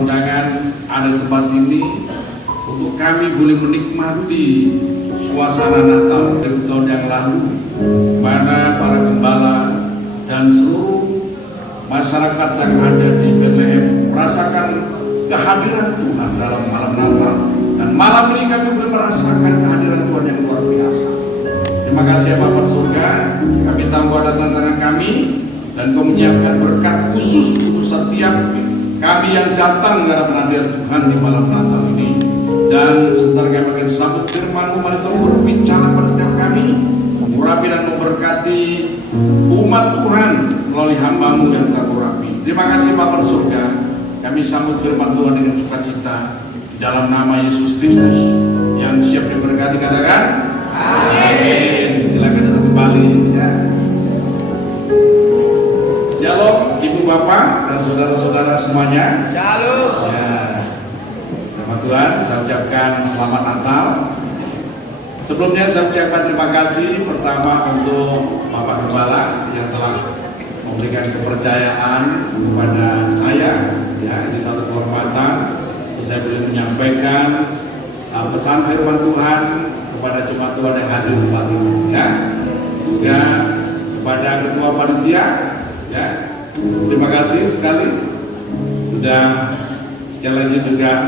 undangan ada di tempat ini untuk kami boleh menikmati suasana Natal dari tahun yang lalu, mana para gembala dan seluruh masyarakat yang ada di Bethlehem merasakan kehadiran Tuhan dalam malam Natal, dan malam ini kami boleh merasakan kehadiran Tuhan yang luar biasa. Terima kasih ya Bapa surga, kami tahu ada tantangan kami dan Kau menyiapkan berkat khusus untuk setiap kami yang datang dalam hadirat Tuhan di malam Natal ini. Dan sebentar kami akan sambut firman-Mu, mari Tuhan berbicara pada setiap kami, mengurapi dan memberkati umat Tuhan melalui hamba-Mu yang tak urapi. Terima kasih Bapa surga, kami sambut firman Tuhan dengan sukacita dalam nama Yesus Kristus yang siap diberkati. Katakan amin. Silakan duduk kembali ya. Shalom Ibu Bapak dan saudara-saudara semuanya. Shalom ya. Nama Tuhan, saya ucapkan selamat Natal. Sebelumnya saya ucapkan terima kasih pertama untuk Bapak Gembala yang telah memberikan kepercayaan kepada saya. Ya, ini satu kehormatan untuk saya boleh menyampaikan pesan firman Tuhan kepada jemaat Tuhan yang hadir di tempat ini. Ya, juga kepada Ketua Panitia. Ya, terima kasih sekali sudah sekali lagi juga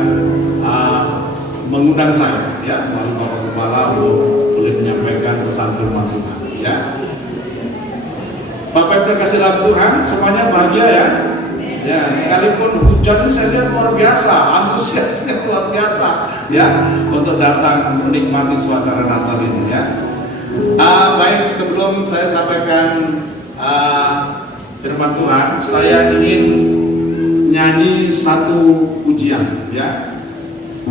mengundang saya ya melalui Bapak Kepala untuk boleh menyampaikan pesan firman Tuhan ya. Bapak Ibu kasih dalam Tuhan semuanya bahagia ya. Ya, sekalipun hujan saya lihat luar biasa, antusiasnya luar biasa ya untuk datang menikmati suasana Natal ini ya. Baik, sebelum saya sampaikan firman Tuhan, saya ingin nyanyi satu pujian ya.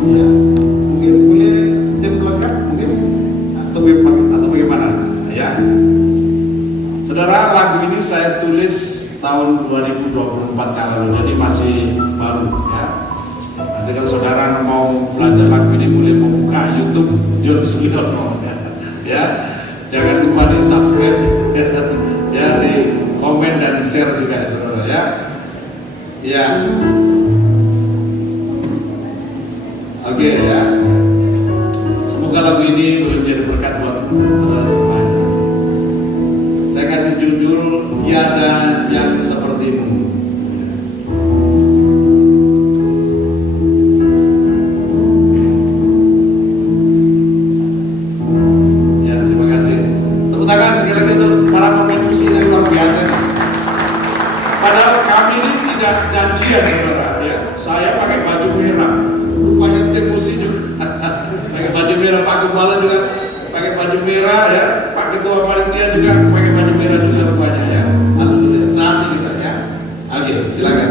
Ya, mungkin boleh tim belakang mungkin atau bagaimana ya. Saudara, lagu ini saya tulis tahun 2024 yang lalu, jadi masih baru ya. Nanti kalau saudara mau belajar lagu ini boleh membuka YouTube Yones.com ya. Jangan lupa di subscribe ya, di komen dan share juga ya saudara ya. Ya. Oke ya. Semoga lagu ini boleh menjadi berkat buat saudara semuanya. Saya kasih judul Tiada yang Sepertimu. Ya, terima kasih. Tepuk tangan sekali lagi untuk para pemain musik yang luar biasa. Padahal kami ini tidak janjian saudara ya. Saya pakai baju merah, rupanya tim musik juga pakai baju merah, Pak Gembala juga pakai baju merah ya, Pak Ketua Panitia juga pakai baju merah juga rupanya ya. Alhamdulillah, saat ini kita ya. Oke, silakan.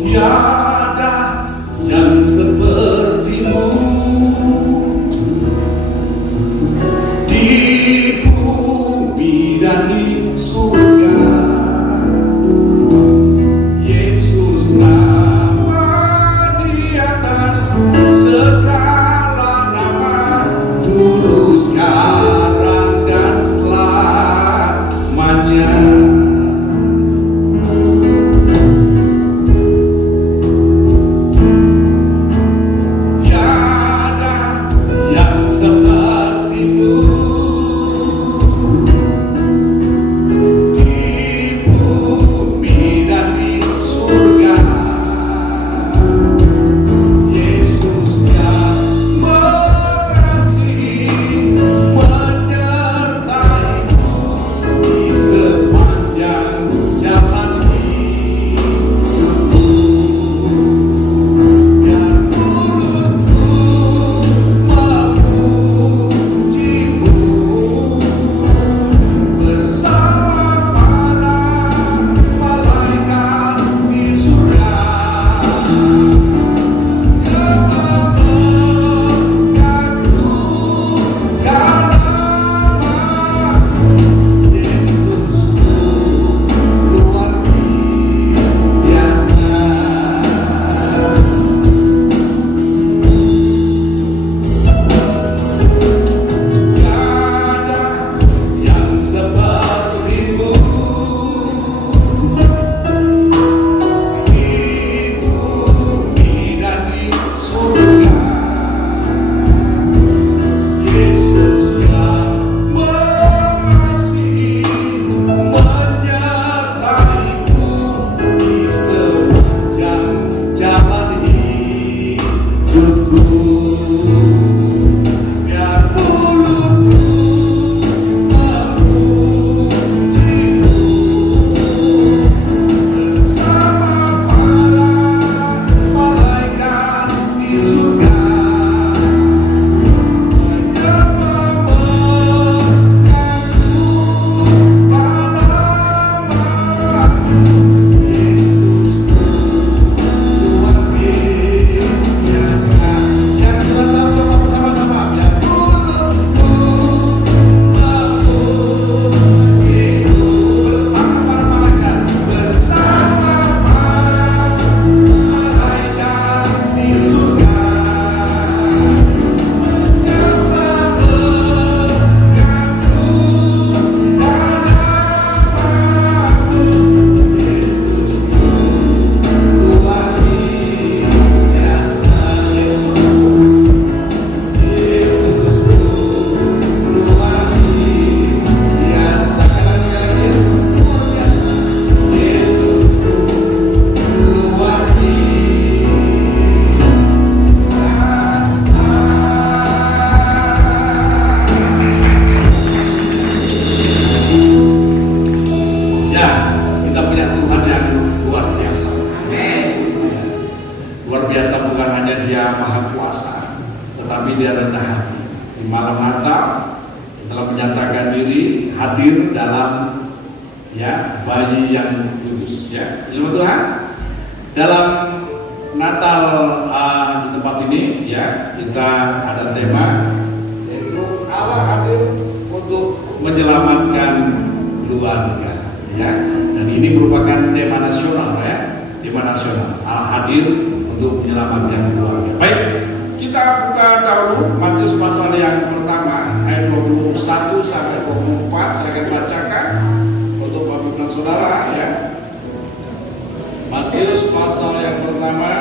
Tiada yang sepertimu di bumi dan di surga. Yesus nama di atas segala nama, dulu sekarang dan selamanya. Bukannya dia maha kuasa, tetapi dia rendah hati. Di malam Natal telah menyatakan diri hadir dalam bayi yang kudus. Ya, terima Tuhan. Dalam Natal di tempat ini kita ada tema yaitu Allah hadir untuk menyelamatkan keluarga. Dan ini merupakan tema nasional tema nasional. Allah hadir untuk menyelamatkan keluarga. Baik, kita buka dahulu Matius pasal yang pertama ayat 21 sampai 24. Saya akan bacakan untuk Bapak dan Saudara Matius pasal yang pertama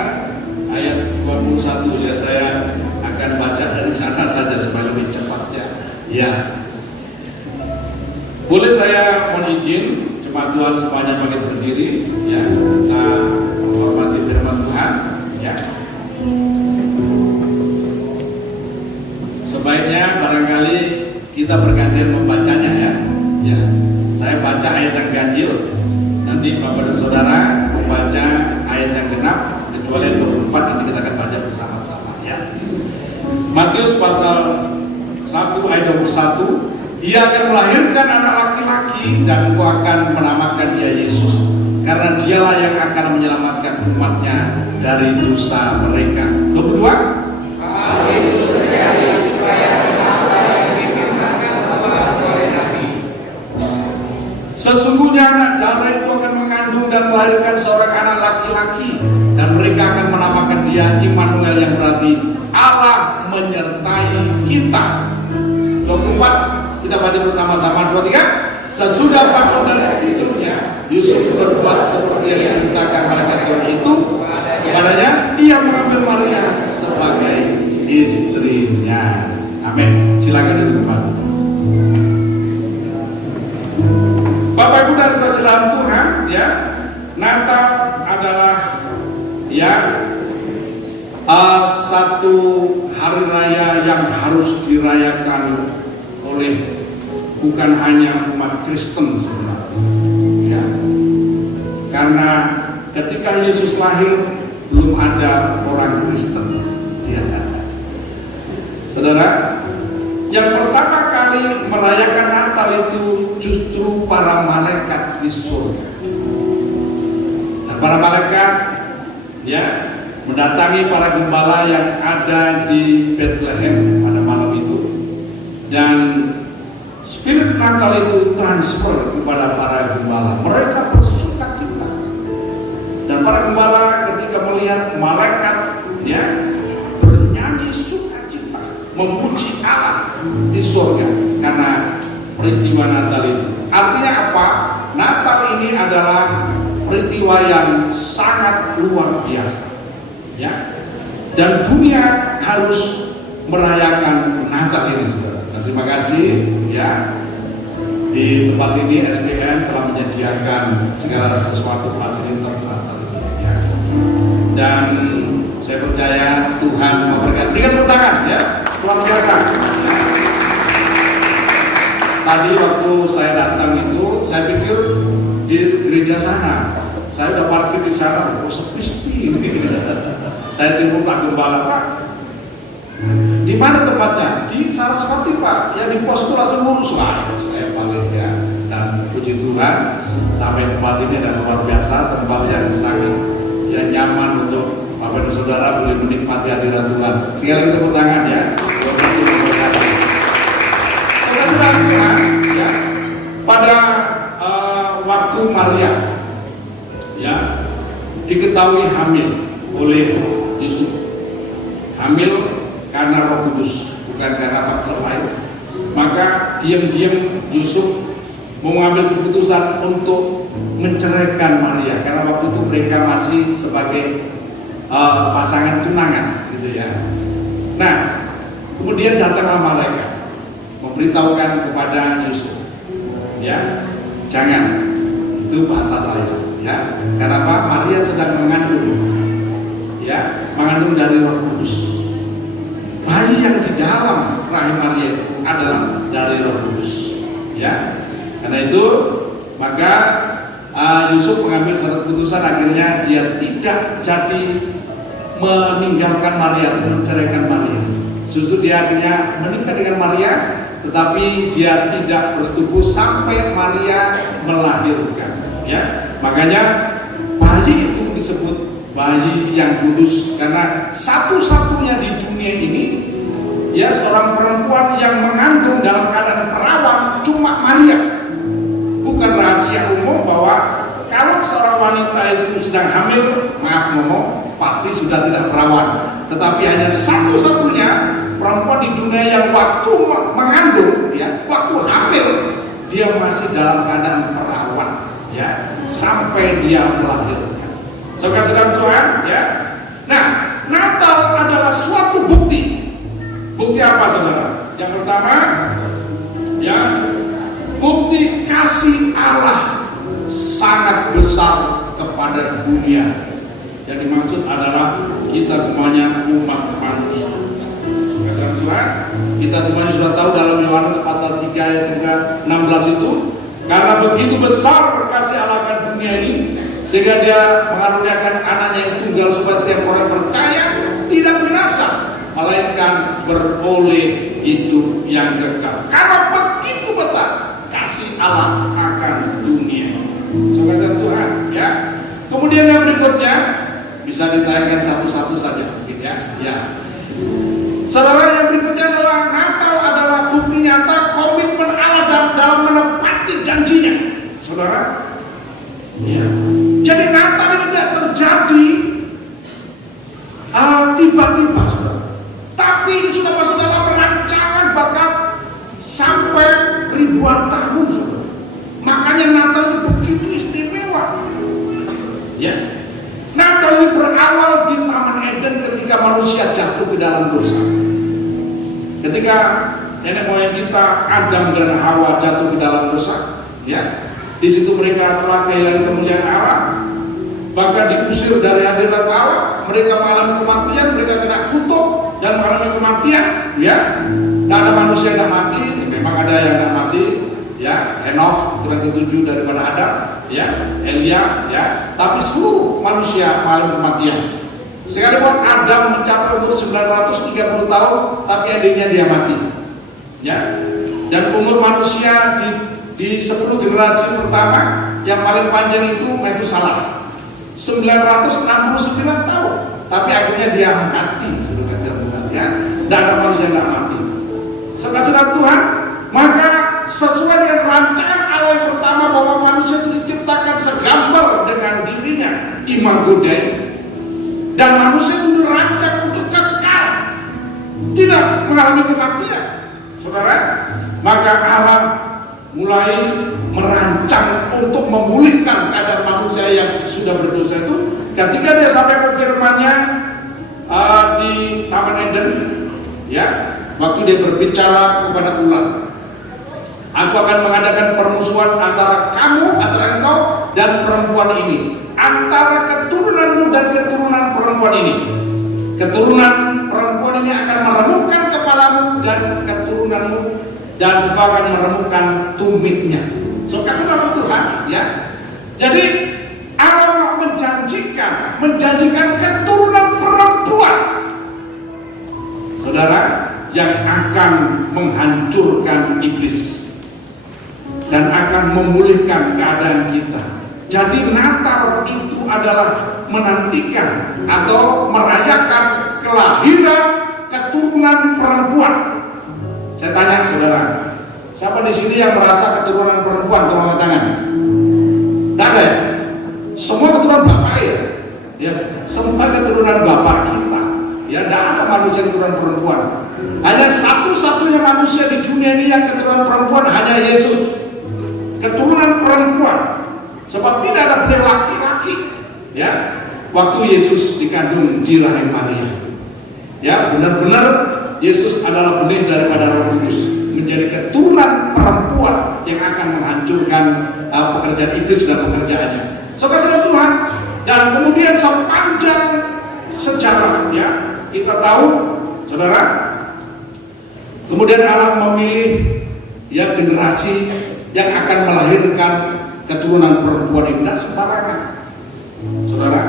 ayat 21 saya akan baca dari sana saja supaya lebih cepat Boleh saya mohon izin jemaat Tuhan semuanya bangkit berdiri kita menghormati firman Tuhan Sebaiknya barangkali kita bergantian membacanya Saya baca ayat yang ganjil, nanti Bapak dan Saudara membaca ayat yang genap, kecuali ayat 24 nanti kita akan baca bersama-sama Matius pasal 1 ayat 21. Ia akan melahirkan anak laki-laki dan engkau akan menamakan dia Yesus, karena dialah yang akan menyelamatkan umatnya dari dosa mereka. 22. Sesungguhnya anak darah itu akan mengandung dan melahirkan seorang anak laki-laki, dan mereka akan menamakan dia Immanuel, yang berarti Allah menyertai kita. 24. Kita baca bersama-sama 2, 3. Sesudah bangun dari tidurnya, Yusuf berbuat seperti yang diperintahkan malaikat Tuhan itu kepadanya. Ia mengambil Maria sebagai istrinya. Amin. Silakan duduk kembali. Bapak Ibu dan kasih dalam Tuhan, Natal adalah satu hari raya yang harus dirayakan oleh bukan hanya umat Kristen sebenarnya, karena ketika Yesus lahir belum ada orang Kristen. Saudara, yang pertama kali merayakan Natal itu justru para malaikat di surga. Dan para malaikat mendatangi para gembala yang ada di Bethlehem pada malam itu, dan spirit Natal itu transfer kepada para gembala. Mereka bersuka cita, dan para gembala ketika melihat malaikat bernyanyi sukacita, memuji Allah di surga karena peristiwa Natal itu. Artinya apa? Natal ini adalah peristiwa yang sangat luar biasa, dan dunia harus merayakan Natal ini, saudara. Dan terima kasih di tempat ini SBN telah menyediakan segala sesuatu fasilitas Natal dan saya percaya Tuhan memberkati. Berikan tepuk tangan luar biasa. Tadi waktu saya datang itu, saya pikir di gereja sana, saya udah parkir di sana, sepi-sepi. Saya timbul Pak Gembala, Pak, di mana tempatnya? Di Saraswati, Pak. Ya di pos itu langsung lurus lah. Saya balik dan puji Tuhan sampai tempat ini dan luar biasa, tempat yang sangat nyaman untuk Bapak dan Saudara boleh menikmati hadirat Tuhan. Sekali lagi tepuk tangan Saudara-saudara, pada waktu Maria diketahui hamil oleh Yusuf, hamil karena Roh Kudus, bukan karena faktor lain, maka diam-diam Yusuf mengambil keputusan untuk menceraikan Maria, karena waktu itu mereka masih sebagai pasangan tunangan, Nah, kemudian datanglah malaikat memberitahukan kepada Yusuf, jangan, itu bahasa saya, karena apa? Maria sedang mengandung, mengandung dari Roh Kudus. Bayi yang di dalam rahim Maria itu adalah dari Roh Kudus, Karena itu maka Yusuf mengambil satu keputusan, akhirnya dia tidak jadi meninggalkan Maria atau menceraikan Maria. Justru dia akhirnya menikah dengan Maria, tetapi dia tidak bersetubuh sampai Maria melahirkan. Ya, makanya bayi itu disebut bayi yang kudus karena satu-satunya di dunia ini, ya, seorang perempuan yang mengandung dalam keadaan perawan cuma Maria. Bukan rahasia umum bahwa kalau seorang wanita itu sedang hamil, maaf ngomong, pasti sudah tidak perawan. Tetapi hanya satu-satunya perempuan di dunia yang waktu mengandung, ya, waktu hamil, dia masih dalam keadaan perawan, ya, sampai dia melahirkan. Saudara-saudara Tuhan, ya. Nah, Natal adalah suatu bukti. Bukti apa, saudara? Yang pertama, ya, bukti kasih Allah sangat besar kepada dunia. Yang dimaksud adalah kita semuanya umat manusia. Saudara Tuhan, kita semuanya sudah tahu dalam Yohanes pasal 3 ayat 16 itu, karena begitu besar kasih Allah akan dunia ini, sehingga dia mengaruniakan anaknya yang tunggal supaya setiap orang percaya tidak binasa, melainkan beroleh hidup yang kekal. Karena begitu besar kasih Allah akan dunia. Saudara Tuhan, ya. Kemudian yang berikutnya bisa ditayangkan satu-satu saja, ya. Ya. Saudara, yang berikutnya adalah Natal adalah bukti nyata komitmen Allah dalam menepati janjinya. Saudara, ya. Jadi Natal ini tidak terjadi tiba-tiba, saudara. Tapi ini sudah masuk dalam rancangan bahkan sampai ribuan tahun, saudara. Makanya Natal itu begitu istimewa. Ya. Natal ini berawal di Taman Eden ketika manusia jatuh ke dalam dosa. Ketika nenek moyang kita Adam dan Hawa jatuh ke dalam dosa, ya, di situ mereka telah kehilangan kemuliaan Allah, bahkan diusir dari hadirat Allah. Mereka mengalami kematian, mereka kena kutuk dan mengalami kematian. Ya, tidak ada manusia yang tidak mati. Memang ada yang tidak mati. Ya, Henokh keturunan ketujuh daripada Adam, ya, Elia, ya, tapi seluruh manusia mengalami kematian. Sekalipun Adam mencapai umur 930 tahun, tapi endingnya dia mati. Ya, dan umur manusia di 10 generasi pertama yang paling panjang itu Metusalah, 969 tahun, tapi akhirnya dia mati. Sudah Tuhan, ya, dan ada manusia yang tidak mati. Saudara Tuhan, maka sesuai dengan rancangan Allah yang pertama bahwa manusia itu diciptakan segambar dengan dirinya, imago Dei, dan manusia itu dirancang untuk kekal, tidak mengalami kematian. Saudara, maka Allah mulai merancang untuk memulihkan keadaan manusia yang sudah berdosa itu ketika dia sampaikan firman-Nya di Taman Eden, ya, waktu dia berbicara kepada ular. Aku akan mengadakan permusuhan antara kamu, antara engkau dan perempuan ini, antara keturunanmu dan keturunan perempuan ini. Keturunan perempuan ini akan meremukkan kepalamu dan keturunanmu, dan kau akan meremukkan tumitnya. So, kasih Tuhan, ya. Jadi Allah mau menjanjikan keturunan perempuan, saudara, yang akan menghancurkan iblis dan akan memulihkan keadaan kita. Jadi Natal itu adalah menantikan atau merayakan kelahiran keturunan perempuan. Saya tanya saudara, siapa di sini yang merasa keturunan perempuan? Tolong angkat tangan. Tidak ada ya? Semua keturunan bapak ya? Ya, semua keturunan bapak kita. Ya, tidak ada manusia keturunan perempuan. Hanya satu-satunya manusia di dunia ini yang keturunan perempuan, hanya Yesus. Keturunan perempuan, sebab tidak ada benih laki-laki, ya, waktu Yesus dikandung di rahim Maria. Ya, benar-benar Yesus adalah benih daripada Roh Kudus, menjadi keturunan perempuan yang akan menghancurkan pekerjaan iblis dan pekerjaannya. Saudara Tuhan, dan kemudian sepanjang sejarah, ya, kita tahu, saudara, kemudian Allah memilih, ya, generasi yang akan melahirkan keturunan perempuan ini, tidak sembarangan. Saudara,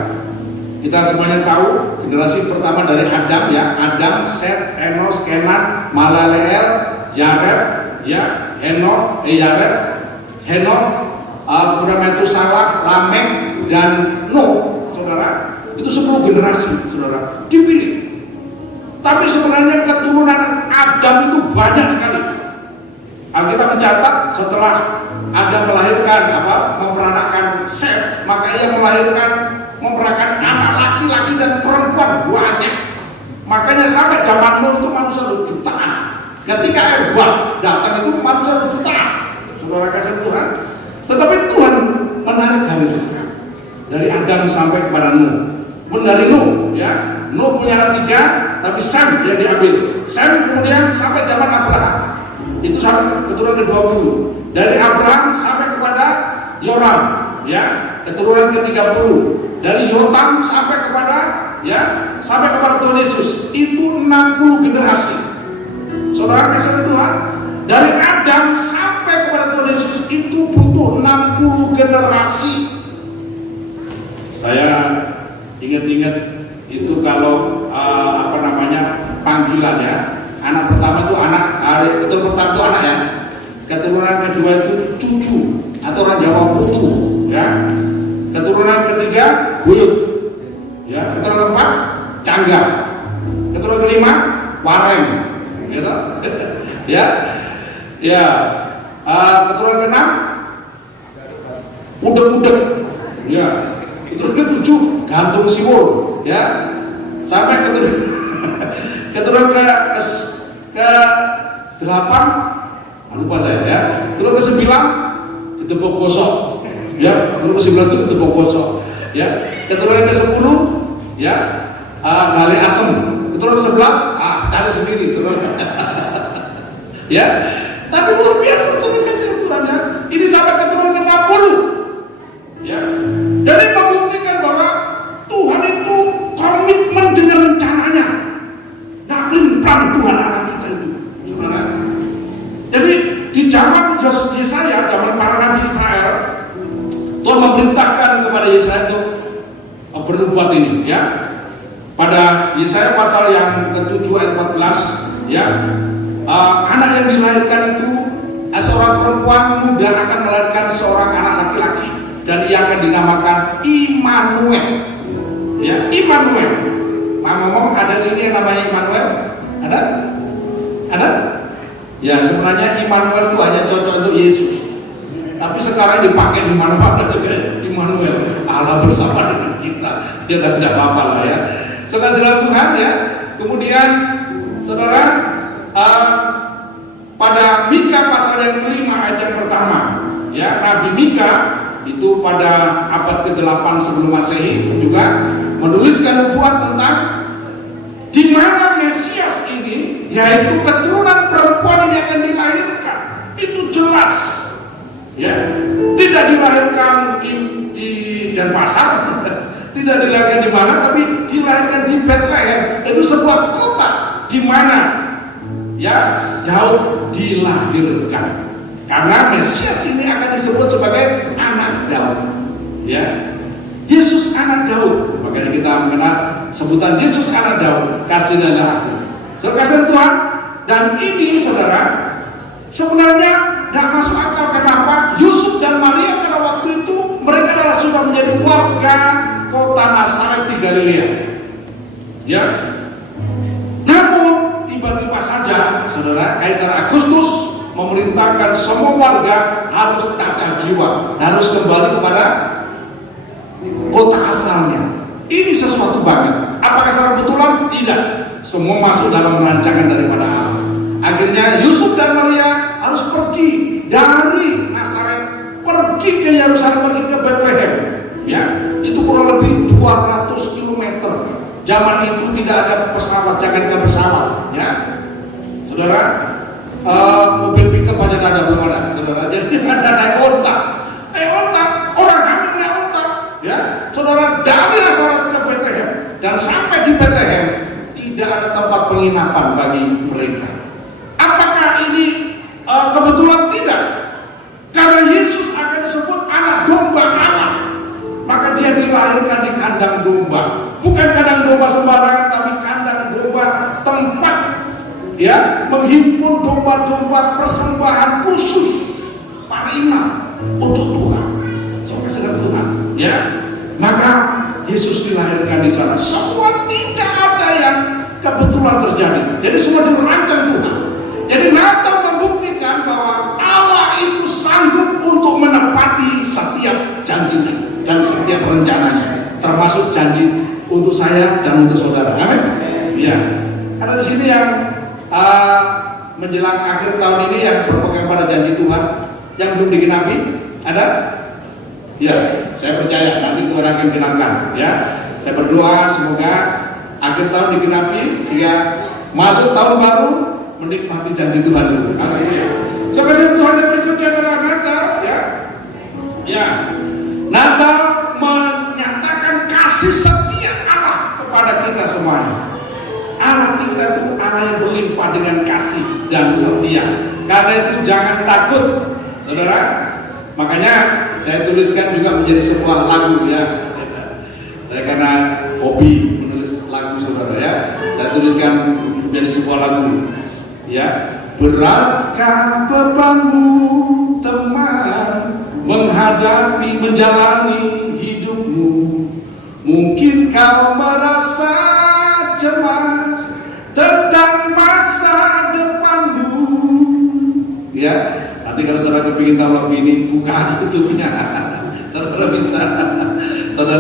Kita semuanya tahu generasi pertama dari Adam ya, Adam, Set, Enos, Kenan, Malaleel, Yared, ya, Yared, Henok, kemudian Metusalah, Lamek, dan Nuh, saudara. Itu 10 generasi, saudara, dipilih. Tapi sebenarnya keturunan Adam itu banyak sekali. Kita mencatat setelah Adam melahirkan memperanakkan Set, maka ia memperanakkan anak laki-laki dan perempuan banyak. Makanya sampai zaman Nuh itu manusia jutaan. Ketika Eva datang itu manusia jutaan. Saudara kasih Tuhan. Tetapi Tuhan menarik garis dari Adam sampai kepada Nuh. Dari Nuh, ya, Nuh punya anak 3, tapi Sem yang diambil. Sem kemudian sampai zaman Abraham. Itu sampai keturunan ke-20. Dari Abraham sampai kepada Yoram, ya, keturunan ke-30. Dari Yotam sampai kepada Tuhan Yesus. Itu 60 generasi. Saudara kasih Tuhan, dari Adam sampai kepada Tuhan Yesus itu butuh 60 generasi. Saya ingat-ingat itu kalau panggilan ya. Anak pertama itu keturunan pertama itu anak ya. Keturunan kedua itu cucu atau orang Jawa putu ya. Keturunan ketiga buyut. Ya, keturunan keempat cangga. Keturunan kelima wareng. Gitu. Ya. Ya. Keturunan keenam udek-udek. Ya. Keturunan ke-7 gantung siwur ya. Sampai keturunan ke-8 lupa saya ya. Keturunan ke-9 ketepok gosok. Ya, keturunan ke-9 itu ketepok gosok. Ya. Keturunan ke-10 ya gali asem. Keturunan ke-11 cari sendiri keturunan. Ya. Tapi luar biasa Tuhan ya. Ini sampai keturunan ke-60. Ya. Jadi membuktikan bahwa Tuhan itu komitmen dengan rencananya. Plan Tuhan anak kita itu, saudara. Jadi di zaman Yesaya, zaman para nabi Israel, Tuhan memerintahkan kepada Yesaya itu bernubuat ini, ya. Pada Yesaya pasal yang ke-7 ayat 14, ya, anak yang dilahirkan itu seorang perempuan muda akan melahirkan seorang anak laki-laki dan ia akan dinamakan Immanuel. Ya, Immanuel. Ngomong ada sini yang namanya Immanuel? Ada? Ya, sebenarnya Immanuel itu hanya cocok untuk Yesus. Tapi sekarang dipakai di mana-mana juga Immanuel, Allah bersama dengan kita. Ya, tapi tidak apa-apa lah ya. Saudara Tuhan ya. Kemudian saudara pada Mika pasal yang kelima ayat yang pertama, ya, Nabi Mika itu pada abad ke-8 sebelum Masehi juga menuliskan nubuat tentang di mana Mesias ini, yaitu keturunan perempuan ini akan dilahirkan. Itu jelas, ya, tidak dilahirkan di Denpasar, tidak dilahirkan di mana, tapi dilahirkan di Bethlehem. Itu sebuah kota di mana, ya, Daud dilahirkan. Karena Mesias ini akan disebut sebagai anak Daud, ya. Yesus anak Daud, makanya kita mengenal sebutan Yesus anak Daud, kasihanilah aku. Saudara Tuhan, dan ini saudara sebenarnya tidak masuk akal. Kenapa? Yusuf dan Maria pada waktu itu mereka adalah sudah menjadi warga kota Nazaret di Galilea, ya. Namun tiba-tiba saja saudara Kaisar Agustus memerintahkan semua warga harus cacat jiwa, harus kembali kepada kota asalnya. Ini sesuatu banget. Apakah secara kebetulan? Tidak. Semua masuk dalam rancangan daripada Allah. Akhirnya Yusuf dan Maria harus pergi dari Nazaret, pergi ke Yerusalem, pergi ke Bethlehem. Ya, itu kurang lebih 200 km. Zaman itu tidak ada pesawat, jangan ke pesawat. Ya, saudara, mobil pickup aja ada, belum ada, saudara. Jadi ada naik onta, orang hamil naik onta. Ya, saudara, dari Nazaret ke Bethlehem dan sampai di Bethlehem tidak ada tempat penginapan bagi mereka. Apakah ini kebetulan? Tidak. Karena Yesus akan disebut anak domba Allah, maka dia dilahirkan di kandang domba. ya, menghimpun domba-domba persembahan khusus para imam untuk Tuhan. Saudara Tuhan, ya. Maka Yesus dilahirkan di sana. Semua tidak ada yang kebetulan terjadi. Jadi semua dirancang Tuhan. Jadi Natal membuktikan bahwa Allah itu sanggup untuk menepati setiap janjinya dan setiap rencananya, termasuk janji untuk saya dan untuk saudara. Amin. Ya. Ada di sini yang menjelang akhir tahun ini yang berpegang pada janji Tuhan yang belum digenapi. Ada? Ya, saya percaya nanti Tuhan akan genapkan. Ya, saya berdoa semoga akhir tahun digenapi sehingga masuk tahun baru menikmati janji Tuhan itu. Amin. Sebagai Tuhan yang berikutnya adalah Natal. Ya, ya. Natal menyatakan kasih setia Allah kepada kita semuanya. Allah kita itu Allah yang berlimpah dengan kasih dan setia. Karena itu jangan takut, saudara. Makanya saya tuliskan juga menjadi sebuah lagu, ya. Saya karena hobi menulis lagu, saudara, ya. Saya tuliskan menjadi sebuah lagu, ya. Beratkah bebanmu, teman, menjalani hidupmu? Mungkin kau merasa cemas tentang masa depanmu. Ya, nanti kalau saudara kepingin tahu lagu ini, buka YouTube-nya. Saudara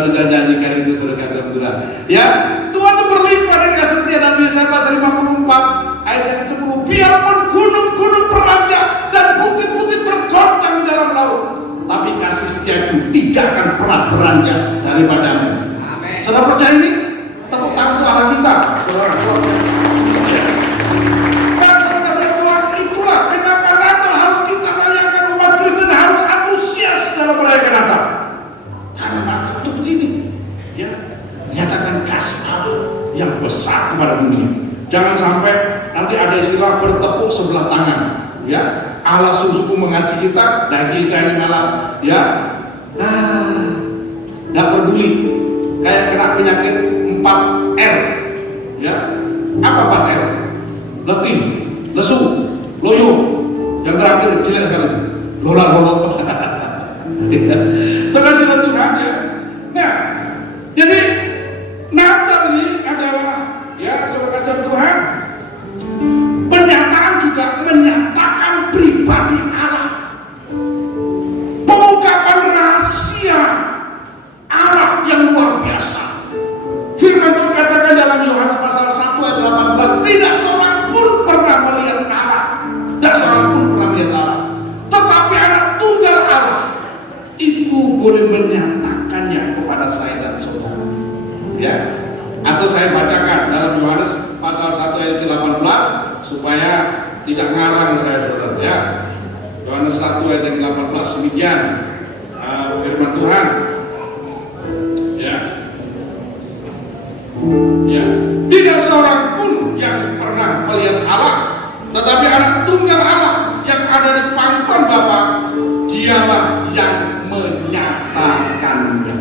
bisa nyanyikan itu, saudara kasih Tuhan. Ya, Tuhan itu berlimpah dengan kasih setia. Dan Yesaya pasal 54 ayat yang ke-10, biarpun gunung-gunung beranjak dan bukit-bukit bergoncang di dalam laut, tapi kasih setiaku tidak akan pernah beranjak daripadamu. Amin. Saudara percaya ini? Tepuk tangan untuk Allah kita, saudara. Dan saudara Tuhan, itulah kenapa Natal harus kita rayakan. Umat Kristen harus antusias dalam merayakan Natal. Karena Natal itu begini, ya, menyatakan kasih Allah yang besar kepada dunia. Jangan sampai nanti ada istilah bertepuk sebelah tangan, ya. Allah sungguh mengasihi kita dan kita ini malah, ya, nggak peduli. Kayak kena penyakit 4R, ya. Apa 4R? Letih, lesu, loyo, yang terakhir jelek sekali, lola. Sekasih Tuhan, ya. Nah, jadi Natal ini adalah, ya, sekasih Tuhan, pernyataan juga menyatakan pribadi Allah, pengungkapan rahasia Allah yang luar biasa. Firman Tuhan katakan dalam Yohanes pasal 1 ayat 18, tidak seorang pun pernah melihat Allah, tidak seorang pun pernah melihat Allah, tetapi anak tunggal Allah itu boleh menyatakannya kepada saya dan saudara. Ya, atau saya bacakan dalam Yohanes pasal 1 ayat 18 supaya tidak ngarang saya, saudara, ya. Yohanes 1 ayat 18 demikian firman Tuhan. Ya, tidak seorang pun yang pernah melihat Allah, tetapi anak tunggal Allah yang ada di pangkuan Bapa, dialah yang menyatakannya.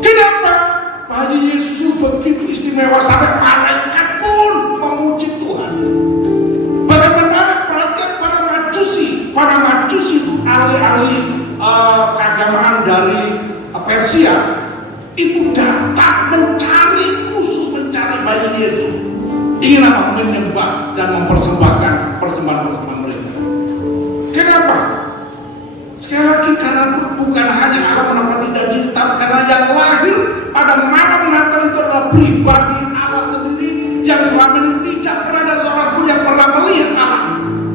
Kenapa bayi Yesus begitu istimewa sampai malaikat pun memuji Tuhan? Bagaimana perhatian para majusi itu ahli-ahli keagamaan dari Persia itu datang mencari bayi Yesus, ingin apa? Menyembah dan mempersembahkan persembahan-persembahan mereka. Kenapa? Sekali lagi, karena bukan hanya Allah menepati janji, tapi karena yang lahir pada malam Natal itu adalah pribadi Allah sendiri yang selama ini tidak pernah ada seorang pun yang pernah melihat Allah.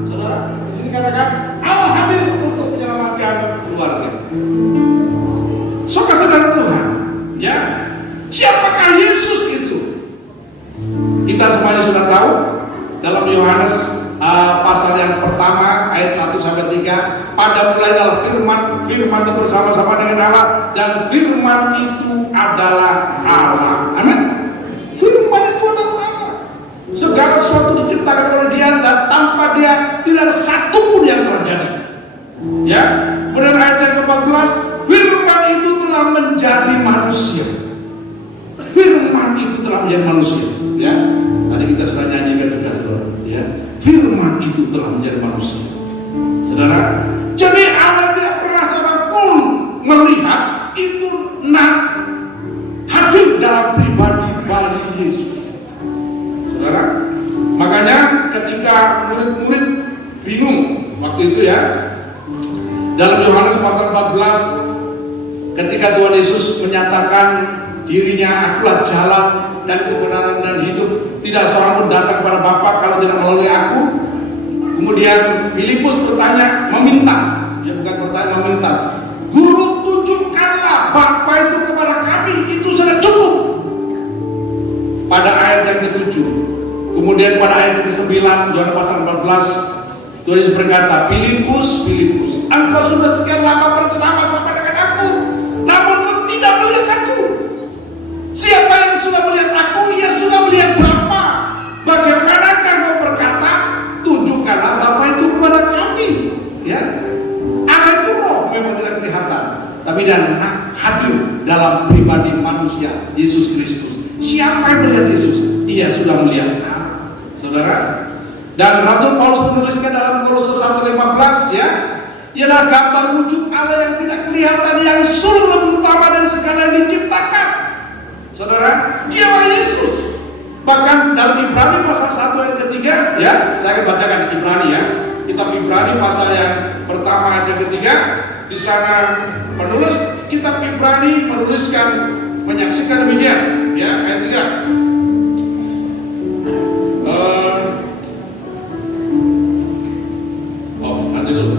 Saudara, di sini katakan Allah hadir untuk menyelamatkan keluarga. Saudara Tuhan, ya, siapakah Yesus itu? Kita semuanya sudah tahu dalam Yohanes pasal yang pertama ayat 1 sampai 3, pada mulailah firman itu bersama-sama dengan Allah dan firman itu adalah Allah. Amin. Firman itu adalah Allah. Segala sesuatu diciptakan oleh Dia dan tanpa Dia tidak ada satu pun yang terjadi. Ya. Kemudian ayat yang ke-14, firman itu telah menjadi manusia. Firman itu telah menjadi manusia. Ya, tadi kita sudah nyanyikan juga. saudara, ya. Firman itu telah menjadi manusia, saudara. Jadi Allah tidak pernah seorang pun melihat itu hadir dalam pribadi bagi Yesus, saudara. Makanya ketika murid-murid bingung waktu itu ya, dalam Yohanes pasal 14, ketika Tuhan Yesus menyatakan dirinya, akulah jalan dan kebenaran dan hidup, tidak seorang pun datang kepada Bapa kalau tidak melalui aku. Kemudian Filipus bertanya, meminta, ya bukan bertanya, meminta, Guru, tunjukkanlah Bapa itu kepada kami, itu sudah cukup. Pada ayat yang ke-7, kemudian pada ayat yang ke-9, Yohanes pasal 14, Tuhan Yesus berkata, Filipus, engkau sudah sekian lama bersama-sama dengan aku, namun kau tidak melihat aku. Siapa yang sudah melihat aku, ia sudah melihat Bapa. Bagaimanakah kau berkata, tunjukkanlah Bapa itu kepada kami? Ya, Allah itu roh, memang tidak kelihatan, tapi dan hadir dalam pribadi manusia Yesus Kristus. Siapa yang melihat Yesus? Ia sudah melihat Allah, saudara. Dan Rasul Paulus menuliskan dalam Kolose 1:15, ya, ialah gambar wujud Allah yang tidak kelihatan, yang sungguh lebih utama dari segala yang diciptakan. Saudara, dialah Yesus. Bahkan dalam Ibrani pasal 1 ayat ketiga, ya, saya akan bacakan Ibrani ya. Kitab Ibrani pasal yang pertama ayat yang ketiga, di sana penulis kitab Ibrani menuliskan, menyaksikan demikian, ya, ayat 3. Nanti dulu.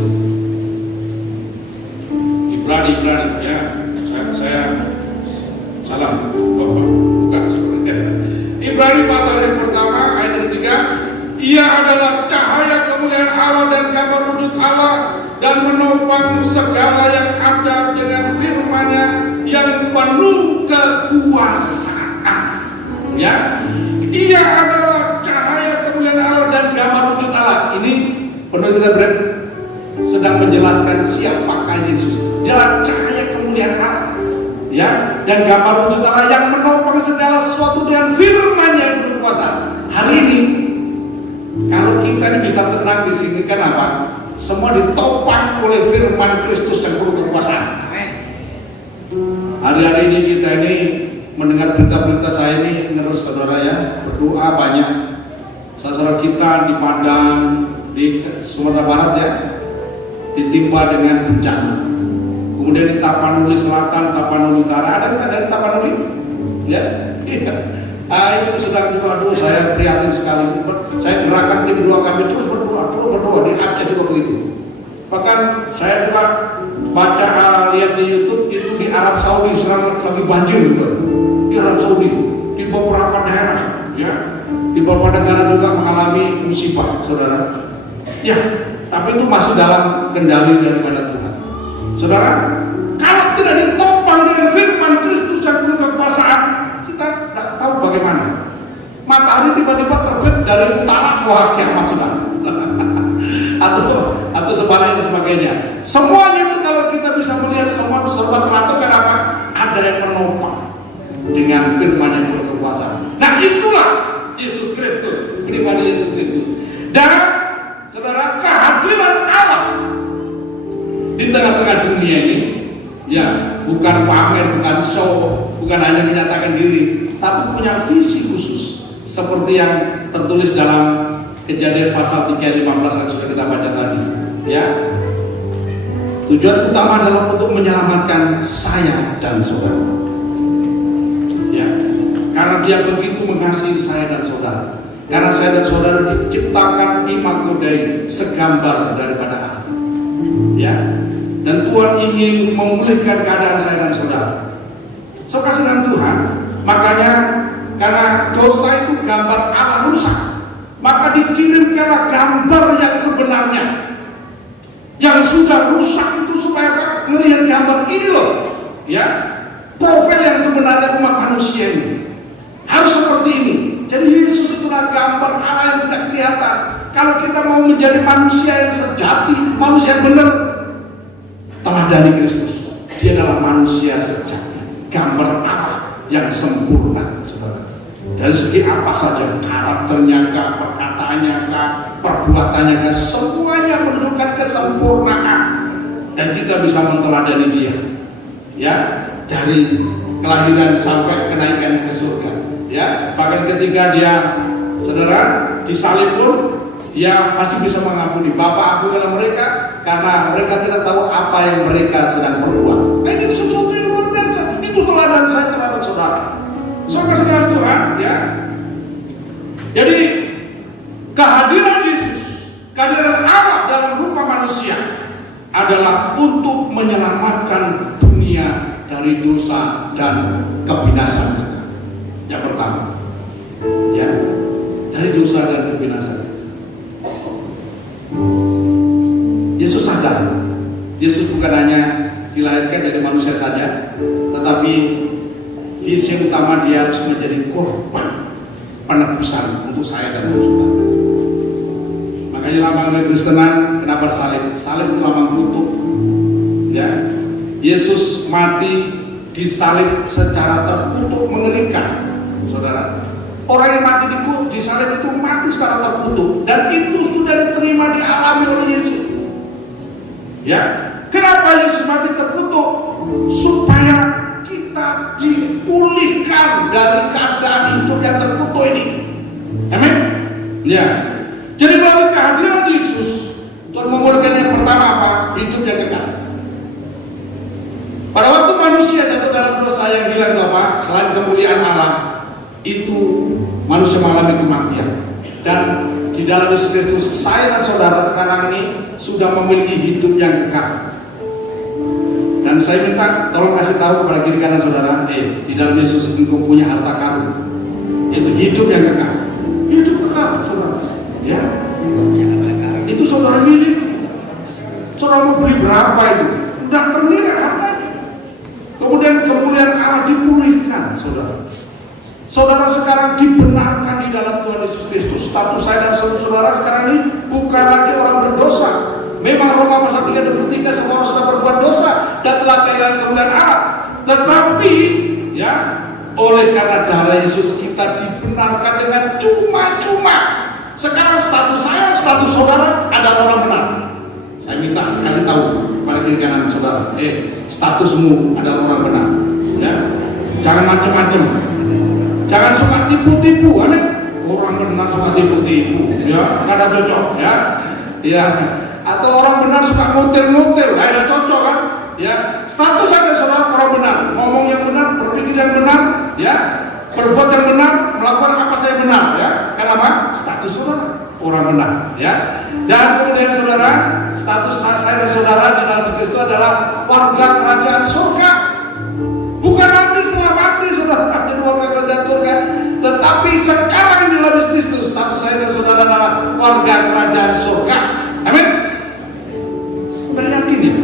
Ibrani, ya, saya salah. Bukan sebenarnya. Ibrani pasal yang pertama ayat ketiga, ia adalah cahaya kemuliaan Allah dan gambar wujud Allah, dan menopang segala yang ada dengan firman-Nya yang penuh kekuasaan. Ya, ia adalah cahaya kemuliaan Allah dan gambar wujud Allah. Ini penulis kita sedang menjelaskan siapakah Yesus. Dia adalah cahaya kemuliaan Allah, ya, dan gambar wujud Allah yang menopang segala sesuatu dengan firman-Nya yang berkuasa. Hari ini kalau kita ini bisa tenang di sini, kenapa? Semua ditopang oleh firman Kristus yang penuh kekuasaan. Hari-hari ini kita ini mendengar berita-berita, saya ini ngerus saudara ya, berdoa banyak. Saudara kita di Padang, di Sumatera Barat ya, ditimpa dengan bencana. Kemudian di Tapanuli Selatan, Tapanuli Utara, ada yang dari Tapanuli? Ya, iya. Itu sedang juga, aduh saya prihatin sekali. Saya gerakan tim 2 kami terus berdoa, di Aceh juga begitu. Bahkan saya juga baca, lihat di YouTube itu di Arab Saudi sekarang lagi banjir juga. Di Arab Saudi, di beberapa daerah, ya, di beberapa negara juga mengalami musibah, saudara. Ya, tapi itu masih dalam kendali daripada Tuhan. Saudara, kalau tidak ditopang dengan firman Kristus yang penuh kekuasaan, kita tidak tahu bagaimana. Matahari tiba-tiba terbit dari utara, wah kiamat sudah. atau sebaliknya sebagainya. Semuanya itu kalau kita bisa melihat semua serba teratur, kenapa? Ada yang menopang dengan firman yang penuh kekuasaan. Nah itulah Yesus Kristus, pribadi Yesus Kristus. Dan saudara, kehadiran Allah di tengah-tengah dunia ini, ya, bukan pamer, bukan show, bukan hanya menyatakan diri, tapi punya visi khusus seperti yang tertulis dalam Kejadian pasal 3 ayat 15 yang sudah kita baca tadi, ya. Tujuan utama adalah untuk menyelamatkan saya dan saudara, ya, karena Dia begitu mengasihi saya dan saudara. Karena saya dan saudara diciptakan imago Dei, segambar daripada Allah, ya. Dan Tuhan ingin memulihkan keadaan saya dan saudara. So kasih dengan Tuhan, makanya karena dosa itu gambar Allah rusak, maka dikirimkanlah gambar yang sebenarnya, yang sudah rusak itu, supaya melihat gambar ini loh, ya, profil yang sebenarnya umat manusia ini harus seperti ini. Jadi Yesus itulah gambar Allah yang tidak kelihatan. Kalau kita mau menjadi manusia yang sejati, manusia yang benar, teladani Kristus. Dia adalah manusia sejati, gambar Allah yang sempurna, saudara. Dari segi apa saja, karakternya kah, perkataannya kah, perbuatannya kah, semuanya menunjukkan kesempurnaan. Dan kita bisa menteladani dia, ya, dari kelahiran sampai kenaikan ke surga, ya. Bahkan ketika dia, saudara, disalib pun dia masih bisa mengampuni. Bapa, ampunilah mereka karena mereka tidak tahu apa yang mereka sedang perbuat. Nah, ini sesuatu yang luar biasa. Itu teladan saya terhadap saudara. Saudara sekalian Tuhan, ya. Jadi kehadiran Yesus, kehadiran Allah dalam rupa manusia adalah untuk menyelamatkan dunia dari dosa dan kebinasan kita. Yang pertama, ya, dari dosa dan kebinasan. Yesus sadar, Yesus bukan hanya dilahirkan jadi manusia saja, tetapi visi utama dia harus menjadi korban penebusan untuk saya dan untuk saudara. Makanya lambang kekristenan kenapa salib? Salib itu lambang kutuk. Ya, Yesus mati disalib secara terkutuk mengerikan, saudara. Orang yang mati di salib itu mati secara terkutuk, dan itu sudah diterima dialami oleh Yesus. Ya, kenapa Yesus mati terkutuk? Supaya kita dipulihkan dari keadaan hidup yang terkutuk ini. Amin. Ya. Jadi melalui kehadiran Yesus untuk memulihkan, yang pertama apa? Hidup yang kekal. Pada waktu manusia jatuh dalam dosa yang hilang itu apa? Selain kemuliaan Allah, itu manusia mengalami kematian. Dan di dalam Yesus Kristus, saya dan saudara sekarang ini sudah memiliki hidup yang kekal. Dan saya minta tolong kasih tahu kepada kiri kanan saudara, di dalam Yesus engkau punya harta karun, yaitu hidup yang kekal. Hidup kekal, saudara. Ya, itu saudara milik. Saudara mau beli berapa itu? Udah ternilai harganya. Kemudian kemuliaan Allah dipulihkan, saudara. Saudara sekarang dibenarkan di dalam Tuhan Yesus Kristus. Status saya dan saudara sekarang ini bukan lagi orang berdosa. Memang Roma pasal 3:23 semua orang sudah berbuat dosa dan telah kehilangan kemuliaan Allah. Tetapi, ya, oleh karena darah Yesus kita dibenarkan dengan cuma-cuma. Sekarang status saya, status saudara adalah orang benar. Saya minta kasih tahu pada kiri kanan saudara, statusmu adalah orang benar. Ya, jangan macam-macam. Jangan suka tipu-tipu, amin. Orang benar suka tipu-tipu, ya, nggak ada cocok, ya, ya. Atau orang benar suka ngotel-ngotel, nggak ada cocok, kan? Ya, status saya saudara orang benar, ngomong yang benar, berpikir yang benar, ya, berbuat yang benar, melakukan apa saya benar, ya. Kenapa? Status saudara orang benar, ya. Dan kemudian saudara, status saya dan saudara di dalam Kristus adalah warga kerajaan surga. Bukan nanti setelah mati saudara jadi warga kerajaan surga, tetapi sekarang di dalam Kristus status saya dan saudara adalah warga kerajaan surga. Amin. Udah yakin ya?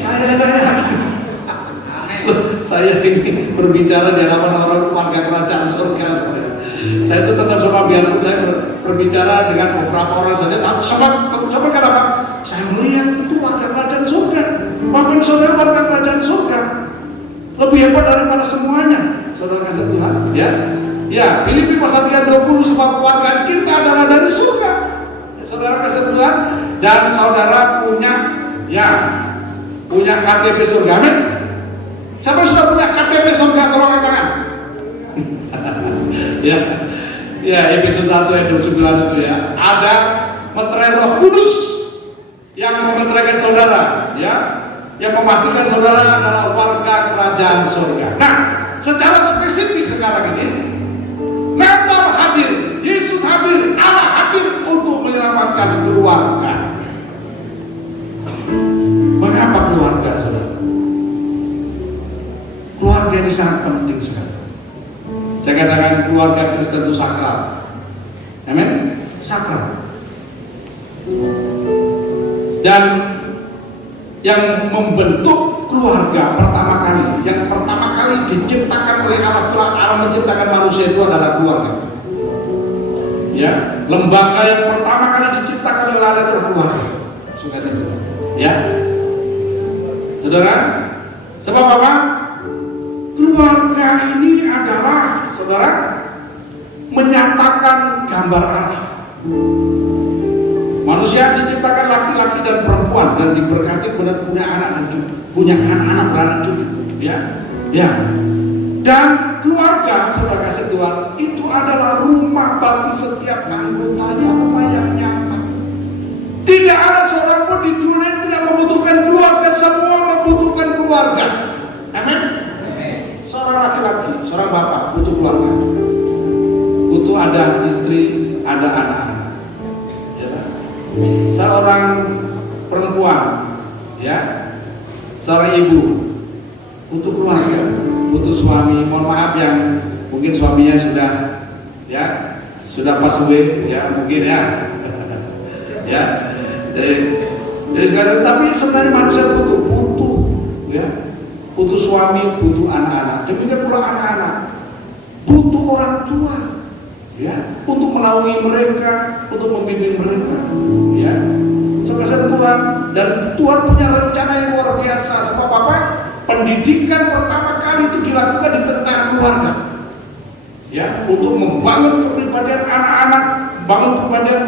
Saya yakin. Saya ini berbicara di hadapan orang warga kerajaan surga. Saya itu tetap sama, biarpun saya berbicara dengan beberapa orang saja, tapi sama kenapa? Saya melihat itu warga kerajaan surga. Bapak saudara warga kerajaan surga. Lebih hebat daripada semuanya, saudara kasih Tuhan, ya. Ya, Filipi pasal 3:20 sebab keluarga kita adalah dari surga. Ya, saudara kasih Tuhan, dan saudara punya, ya, punya KTP surga, amin. Siapa sudah punya KTP surga, tolong angkat tangan. Ya, ya, Efesus 1 ayat 29 itu, ya, ada meterai Roh Kudus yang memeteraikan saudara, ya, yang memastikan saudara adalah warga kerajaan surga. Nah, secara spesifik sekarang ini, Natal hadir, Yesus hadir, Allah hadir untuk menyelamatkan keluarga. Mengapa keluarga, saudara? Keluarga ini sangat penting, saudara. Saya katakan keluarga Kristen itu sakral. Amin? Sakral. Dan yang membentuk keluarga pertama kali, yang pertama kali diciptakan oleh Allah setelah Allah menciptakan manusia itu adalah keluarga. Ya, lembaga yang pertama kali diciptakan oleh Allah itu adalah keluarga. Suka itu. Ya, saudara, sebab apa? Keluarga ini adalah, saudara, menyatakan gambar Allah. Manusia diciptakan laki-laki dan perempuan dan diberkati benar punya anak dan punya anak-anak beranak cucu, ya. Dan keluarga, saudara kasih Tuhan, itu adalah rumah bagi setiap anggotanya, rumah yang nyaman. Tidak ada seorang pun di dunia yang tidak membutuhkan keluarga, semua membutuhkan keluarga. Amin. Seorang laki-laki, seorang bapak butuh keluarga, butuh ada istri, ada anak-anak. Seorang perempuan, ya, seorang ibu butuh keluarga, butuh suami. Mohon maaf yang mungkin suaminya sudah pas away, ya mungkin ya, ya. Tapi sebenarnya manusia butuh, ya, butuh suami, butuh anak-anak. Demikian pula anak-anak butuh orang tua, ya, untuk menaungi mereka, untuk membimbing mereka, ya. Sebesar Tuhan, dan Tuhan punya rencana yang luar biasa. Sebab apa? Pendidikan pertama kali itu dilakukan di tengah keluarga, ya, untuk membangun kepribadian anak-anak, bangun kepribadian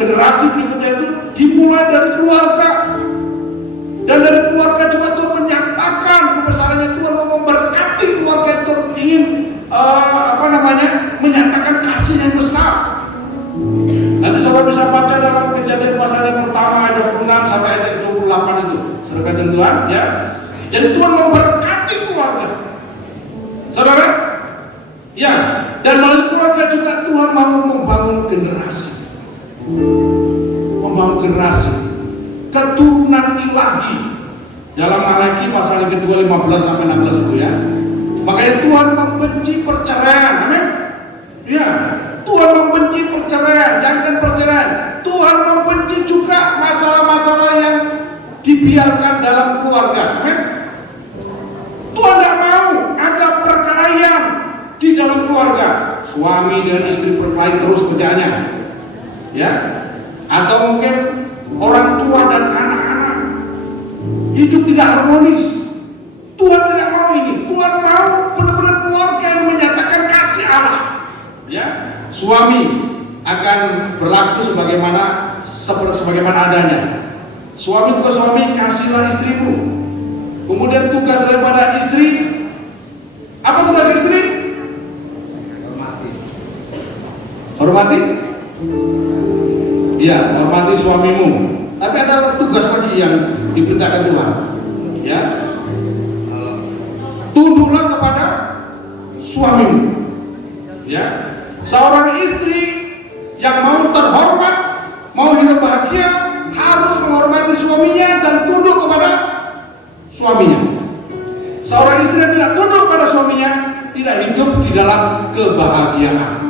generasi berikutnya itu dimulai dari keluarga. Dan dari keluarga juga Tuhan menyatakan kebesarannya. Tuhan mau memberkati keluarga. Tuhan ingin menyatakan kasih yang besar. Nanti saudara bisa baca dalam Kejadian pasal yang pertama ayat 26 sampai ayat 28 itu. Saudara kasih Tuhan, ya. Jadi Tuhan memberkati keluarga, saudara, ya. Dan melalui keluarga juga Tuhan mau membangun generasi, keturunan ilahi. Dalam Malaki pasal yang kedua 15 sampai 16 itu, ya. Makanya Tuhan membenci perceraian, amin. Ya, Tuhan membenci perceraian, jangan perceraian. Tuhan membenci juga masalah-masalah yang dibiarkan dalam keluarga, amin. Tuhan tidak mau ada perkelahian di dalam keluarga. Suami dan istri berkelahi terus kerjaannya, ya. Atau mungkin orang tua dan anak-anak hidup tidak harmonis. Tuhan tidak mau ini. Tuhan mau benar-benar keluarga yang menyatakan kasih Allah, ya. Suami akan berlaku sebagaimana adanya. Suami juga suami, kasihlah istrimu. Kemudian tugas daripada istri, apa tugas istri? Hormati. Ya, hormati suamimu. Tapi ada tugas lagi yang diperintahkan Tuhan, ya. Tunduklah kepada suamimu, ya. Seorang istri yang mau terhormat, mau hidup bahagia, harus menghormati suaminya dan tunduk kepada suaminya. Seorang istri yang tidak tunduk pada suaminya tidak hidup di dalam kebahagiaan.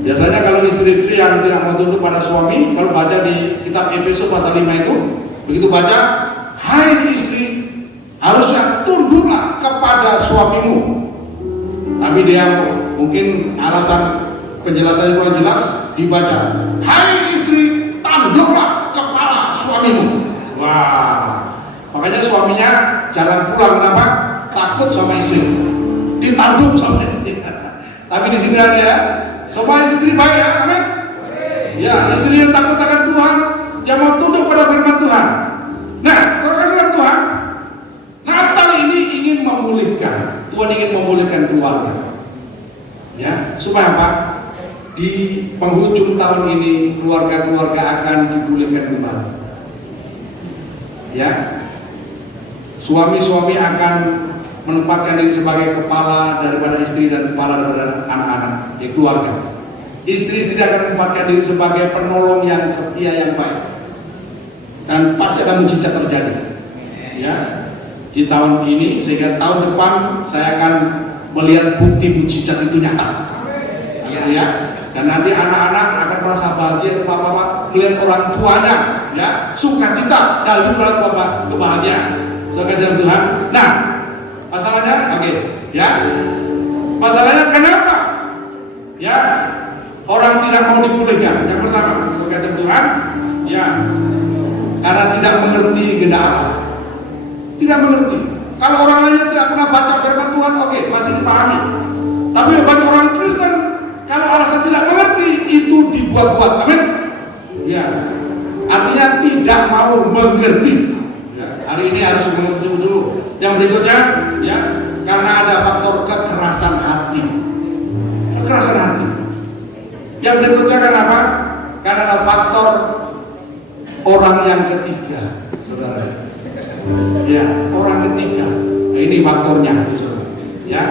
Biasanya kalau istri-istri yang tidak mau tunduk pada suami, kalau baca di kitab Efesus pasal 5 itu, begitu baca, hai istri, harusnya tunduklah kepada suamimu. Tapi dia mungkin alasan penjelasannya kurang jelas, dibaca, hai istri, tunduklah kepala suamimu. Wah, makanya suaminya jarang pulang. Kenapa? Takut sama istri, ditanduk sama istri. Tapi di sini ada, ya, semua istri baik, ya, amin. Ya, istri yang takut akan Tuhan, yang mau tunduk pada firman Tuhan. Nah, saudara Tuhan, Natal ini ingin memulihkan. Tuhan ingin memulihkan keluarga, ya, supaya apa? Di penghujung tahun ini keluarga-keluarga akan dipulihkan kembali, ya. Suami-suami akan menempatkan diri sebagai kepala daripada istri dan kepala daripada anak-anak di keluarga. Istri-istri akan menempatkan diri sebagai penolong yang setia, yang baik, dan pasti ada mujizat terjadi, ya, di tahun ini, sehingga tahun depan saya akan melihat bukti mujizat itu nyata, ya. Dan nanti anak-anak akan merasa bahagia, bapak-bapak melihat orang tuanya, ya, sukacita dalam bapak kebahagiaan. Saudara kasih Tuhan. Nah, masalahnya, oke, ya, masalahnya kenapa, ya, orang tidak mau dipulihkan? Yang pertama, saudara kasih Tuhan, ya, karena tidak mengerti kehendak Allah. Tidak mengerti. Kalau orang lain tidak pernah baca firman Tuhan, oke, masih dipahami. Tapi bagi orang Kristen, kalau alasan tidak mengerti itu dibuat-buat. Amin. Ya, artinya tidak mau mengerti. Ya, hari ini harus mengerti dulu. Yang berikutnya, ya, karena ada faktor kekerasan hati. Kekerasan hati. Yang berikutnya kenapa? Karena ada faktor orang yang ketiga, saudara. Ya, orang ketiga. Nah, ini faktornya, saudara. Ya.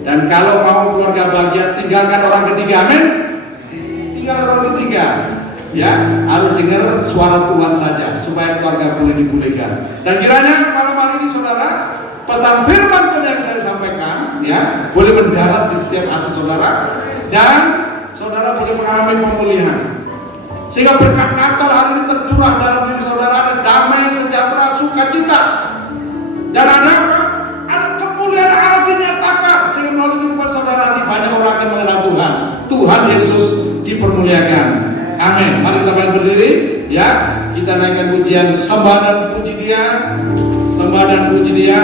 Dan kalau mau keluarga bahagia, tinggalkan orang ketiga, amin. Tinggal orang ketiga, ya, harus dengar suara Tuhan saja supaya keluarga boleh dipulihkan. Dan kiranya malam hari ini, saudara, pesan firman Tuhan yang saya sampaikan, ya, boleh mendarat di setiap hati saudara, dan saudara boleh mengalami pemulihan. Sehingga berkat Natal hari ini tercurah dalam diri saudara, ada damai, sejahtera, sukacita, dan ada apa? Ada kemuliaan Allah dinyatakan. Sehingga melalui kehidupan saudara nanti banyak orang akan mengenal Tuhan. Tuhan Yesus dipermuliakan. Amin. Mari kita berdiri, ya. Kita naikkan pujian sembah dan puji Dia, sembah dan puji Dia.